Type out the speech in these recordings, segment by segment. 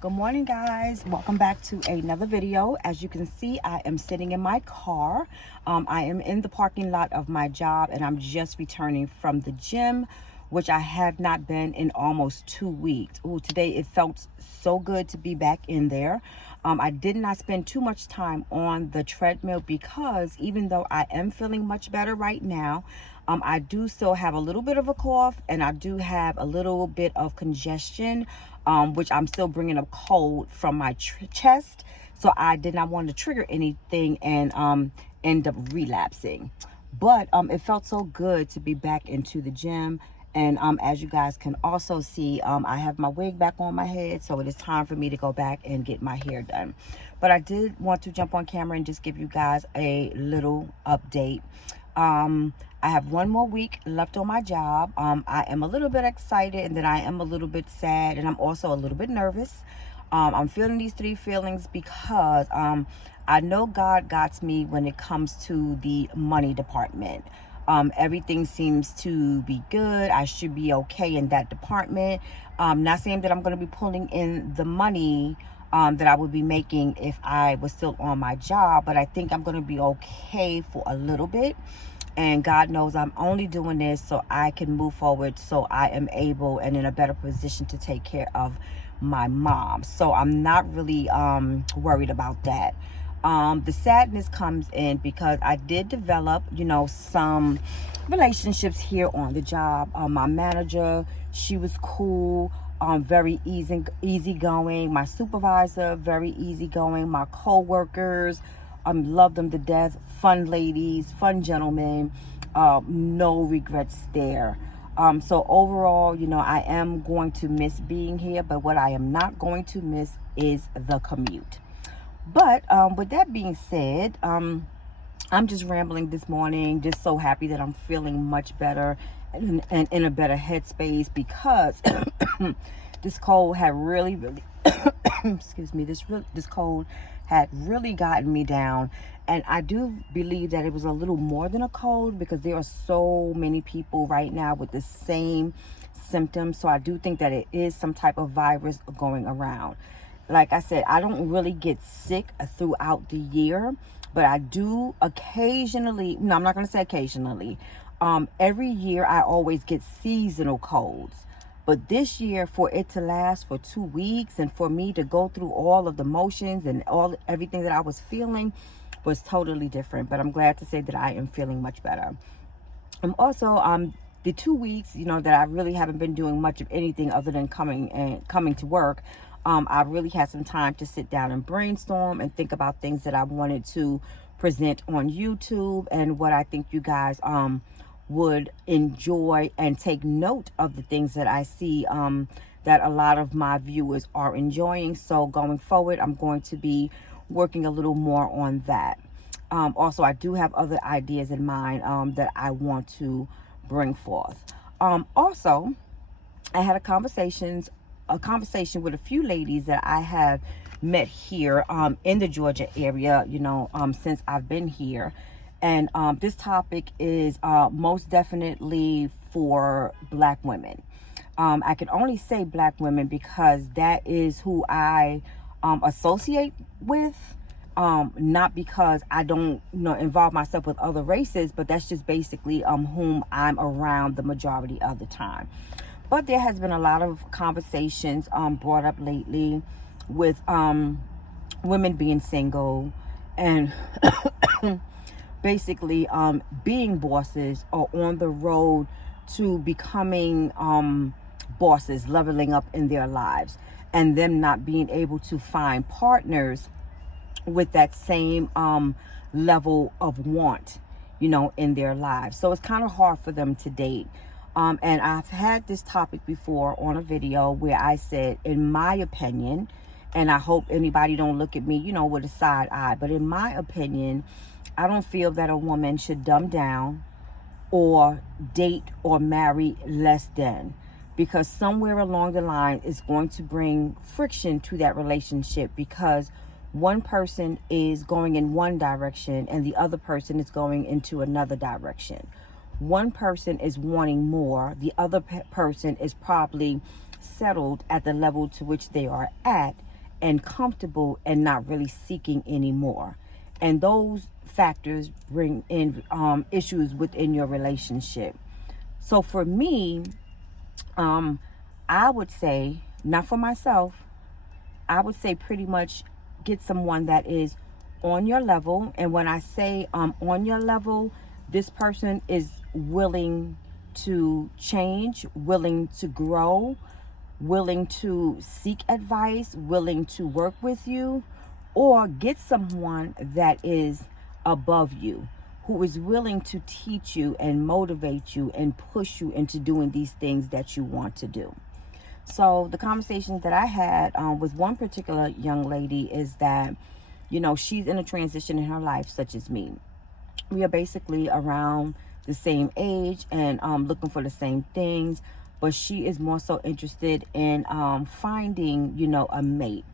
Good morning, guys. Welcome back to another video. As you can see, I am sitting in my car. I am in the parking lot of my job, and I'm just returning from the gym, which I have not been in almost 2 weeks. Ooh, today it felt so good to be back in there. I did not spend too much time on the treadmill because even though I am feeling much better right now, I do still have a little bit of a cough, and I do have a little bit of congestion, which I'm still bringing a cold from my chest. So I did not want to trigger anything and end up relapsing. But it felt so good to be back into the gym. And as you guys can also see, I have my wig back on my head, so it is time for me to go back and get my hair done. But I did want to jump on camera and just give you guys a little update. I have one more week left on my job. I am a little bit excited, and then I am a little bit sad, and I'm also a little bit nervous. I'm feeling these three feelings because I know God got me when it comes to the money department. Everything seems to be good. I should be okay in that department. Not saying that I'm going to be pulling in the money that I would be making if I was still on my job, but I think I'm going to be okay for a little bit. And God knows I'm only doing this so I can move forward, so I am able and in a better position to take care of my mom. So I'm not really worried about that. The sadness comes in because I did develop, some relationships here on the job. My manager, she was cool, very easygoing. My supervisor, very easygoing. My co-workers, love them to death. Fun ladies, fun gentlemen, no regrets there. So overall, I am going to miss being here, but what I am not going to miss is the commute. But with that being said, I'm just rambling this morning, just so happy that I'm feeling much better and in a better headspace because this cold had really excuse me, this cold had really gotten me down. And I do believe that it was a little more than a cold because there are so many people right now with the same symptoms. So I do think that it is some type of virus going around. Like I said, I don't really get sick throughout the year, but I do occasionally, no, I'm not going to say occasionally. Every year I always get seasonal colds. But this year, for it to last for 2 weeks and for me to go through all of the motions and everything that I was feeling was totally different. But I'm glad to say that I am feeling much better. Also, the 2 weeks, that I really haven't been doing much of anything other than coming to work. I really had some time to sit down and brainstorm and think about things that I wanted to present on YouTube and what I think you guys would enjoy, and take note of the things that I see that a lot of my viewers are enjoying. So going forward, I'm going to be working a little more on that. Also, I do have other ideas in mind that I want to bring forth. Also, I had a conversation with a few ladies that I have met here in the Georgia area, since I've been here. And this topic is most definitely for Black women. I can only say Black women because that is who I associate with. Not because I don't involve myself with other races, but that's just basically whom I'm around the majority of the time. But there has been a lot of conversations brought up lately with women being single and basically being bosses or on the road to becoming bosses, leveling up in their lives, and them not being able to find partners with that same level of want, in their lives. So it's kind of hard for them to date. And I've had this topic before on a video where I said, in my opinion, and I hope anybody don't look at me, with a side eye, but in my opinion, I don't feel that a woman should dumb down or date or marry less than, because somewhere along the line it's going to bring friction to that relationship because one person is going in one direction and the other person is going into another direction. One person is wanting more, the other person is probably settled at the level to which they are at, and comfortable and not really seeking anymore. And those factors bring in issues within your relationship. So for me, I would say, not for myself, I would say pretty much get someone that is on your level. And when I say on your level, this person is willing to change, willing to grow, willing to seek advice, willing to work with you, or get someone that is above you, who is willing to teach you and motivate you and push you into doing these things that you want to do. So the conversations that I had with one particular young lady is that, you know, she's in a transition in her life, such as me. We are basically around the same age and looking for the same things, but she is more so interested in finding, you know, a mate.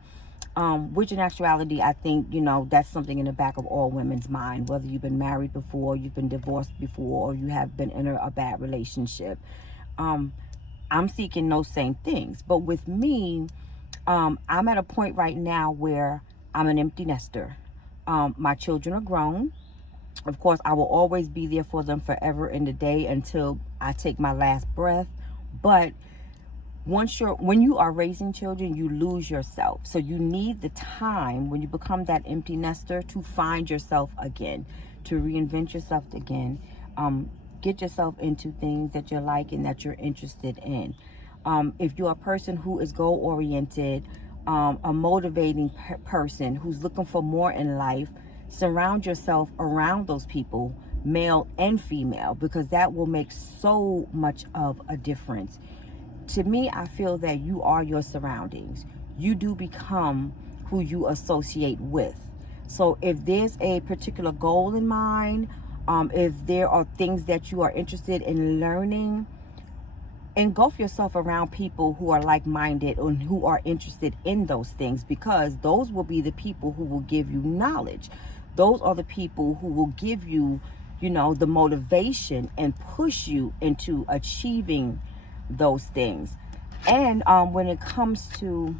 Which in actuality, I think, you know, that's something in the back of all women's mind, whether you've been married before, you've been divorced before, or you have been in a bad relationship. I'm seeking those same things. But with me, I'm at a point right now where I'm an empty nester. My children are grown. Of course, I will always be there for them forever in the day until I take my last breath. But when you are raising children, you lose yourself. So you need the time when you become that empty nester to find yourself again, to reinvent yourself again. Get yourself into things that you like and that you're interested in. If you're a person who is goal-oriented, a motivating person who's looking for more in life, surround yourself around those people, male and female, because that will make so much of a difference. To me, I feel that you are your surroundings. You do become who you associate with. So if there's a particular goal in mind, if there are things that you are interested in learning, engulf yourself around people who are like-minded and who are interested in those things, because those will be the people who will give you knowledge. Those are the people who will give you, you know, the motivation and push you into achieving those things. And when it comes to,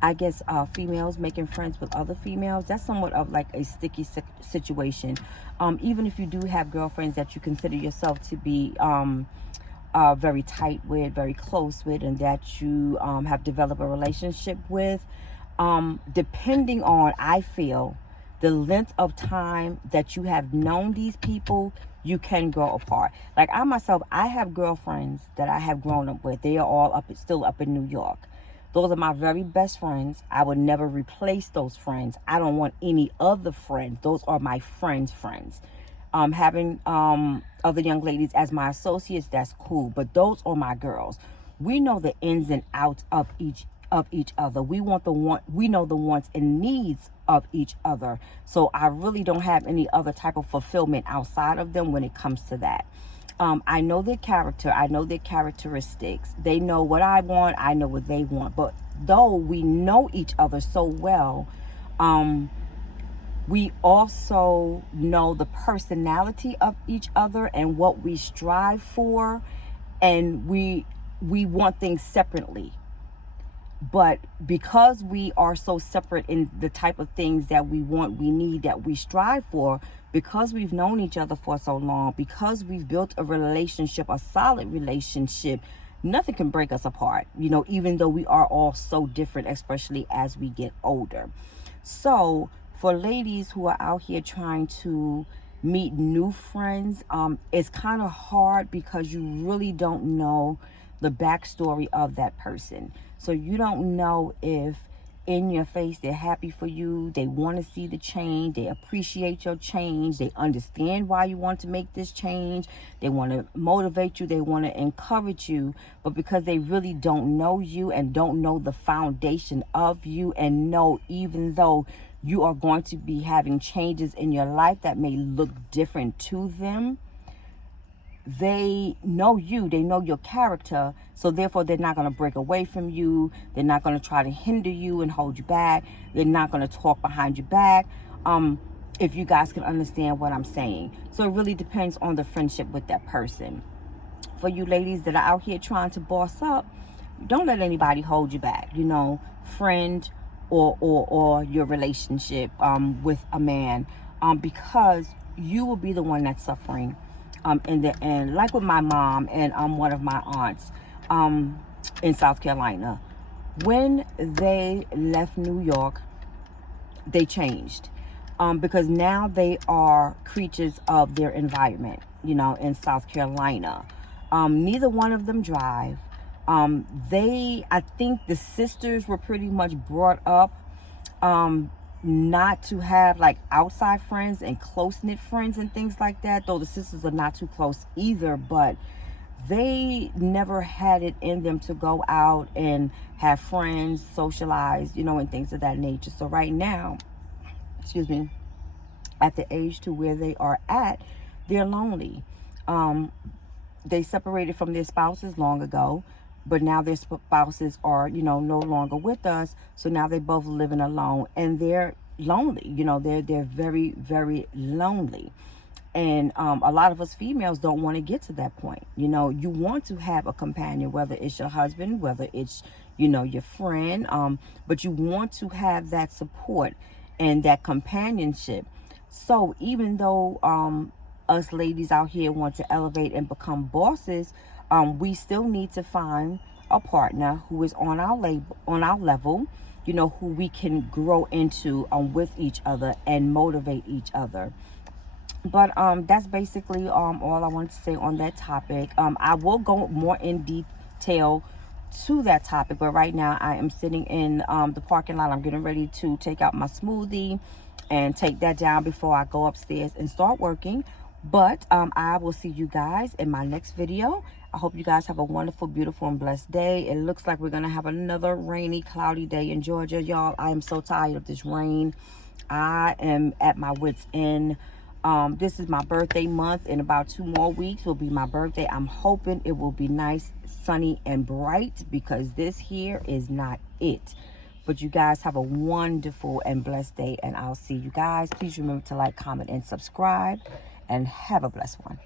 I guess, females making friends with other females, that's somewhat of like a sticky situation. Even if you do have girlfriends that you consider yourself to be very tight with, very close with, and that you have developed a relationship with, depending on, I feel, the length of time that you have known these people, you can grow apart. Like I myself, I have girlfriends that I have grown up with. They are all still up in New York. Those are my very best friends. I would never replace those friends. I don't want any other friends. Those are my friends' friends. Having other young ladies as my associates, that's cool. But those are my girls. We know the ins and outs of each other. We know the wants and needs of each other. So I really don't have any other type of fulfillment outside of them when it comes to that. I know their character. I know their characteristics. They know what I want. I know what they want. But though we know each other so well, we also know the personality of each other and what we strive for. And we want things separately. But because we are so separate in the type of things that we want, we need, that we strive for, because we've known each other for so long, because we've built a relationship, a solid relationship, nothing can break us apart, you know, even though we are all so different, especially as we get older. So for ladies who are out here trying to meet new friends, it's kind of hard because you really don't know the backstory of that person. So you don't know if in your face they're happy for you, they want to see the change, they appreciate your change, they understand why you want to make this change, they want to motivate you, they want to encourage you. But because they really don't know you and don't know the foundation of you, and know even though you are going to be having changes in your life that may look different to them, they know you, they know your character, so therefore they're not going to break away from you, they're not going to try to hinder you and hold you back, they're not going to talk behind your back, if you guys can understand what I'm saying. So it really depends on the friendship with that person. For you ladies that are out here trying to boss up, don't let anybody hold you back, you know, friend or your relationship with a man, because you will be the one that's suffering in the end. Like with my mom and one of my aunts in South Carolina, when they left New York, they changed because now they are creatures of their environment, you know, in South Carolina. Neither one of them drive. I think the sisters were pretty much brought up not to have like outside friends and close-knit friends and things like that, though the sisters are not too close either, but they never had it in them to go out and have friends, socialize, you know, and things of that nature. So right now, excuse me, at the age to where they are at, they're lonely. They separated from their spouses long ago, but now their spouses are, you know, no longer with us. So now they both living alone, and they're lonely. You know, they're very, very lonely. And a lot of us females don't want to get to that point. You know, you want to have a companion, whether it's your husband, whether it's, you know, your friend, but you want to have that support and that companionship. So even though us ladies out here want to elevate and become bosses, we still need to find a partner who is on our level, you know, who we can grow into with each other and motivate each other. But that's basically all I wanted to say on that topic. I will go more in detail to that topic, but right now I am sitting in the parking lot. I'm getting ready to take out my smoothie and take that down before I go upstairs and start working. But I will see you guys in my next video. I hope you guys have a wonderful, beautiful, and blessed day. It looks like we're going to have another rainy, cloudy day in Georgia, y'all. I am so tired of this rain. I am at my wit's end. This is my birthday month. In about 2 more weeks will be my birthday. I'm hoping it will be nice, sunny, and bright, because this here is not it. But you guys have a wonderful and blessed day, and I'll see you guys. Please remember to like, comment, and subscribe, and have a blessed one.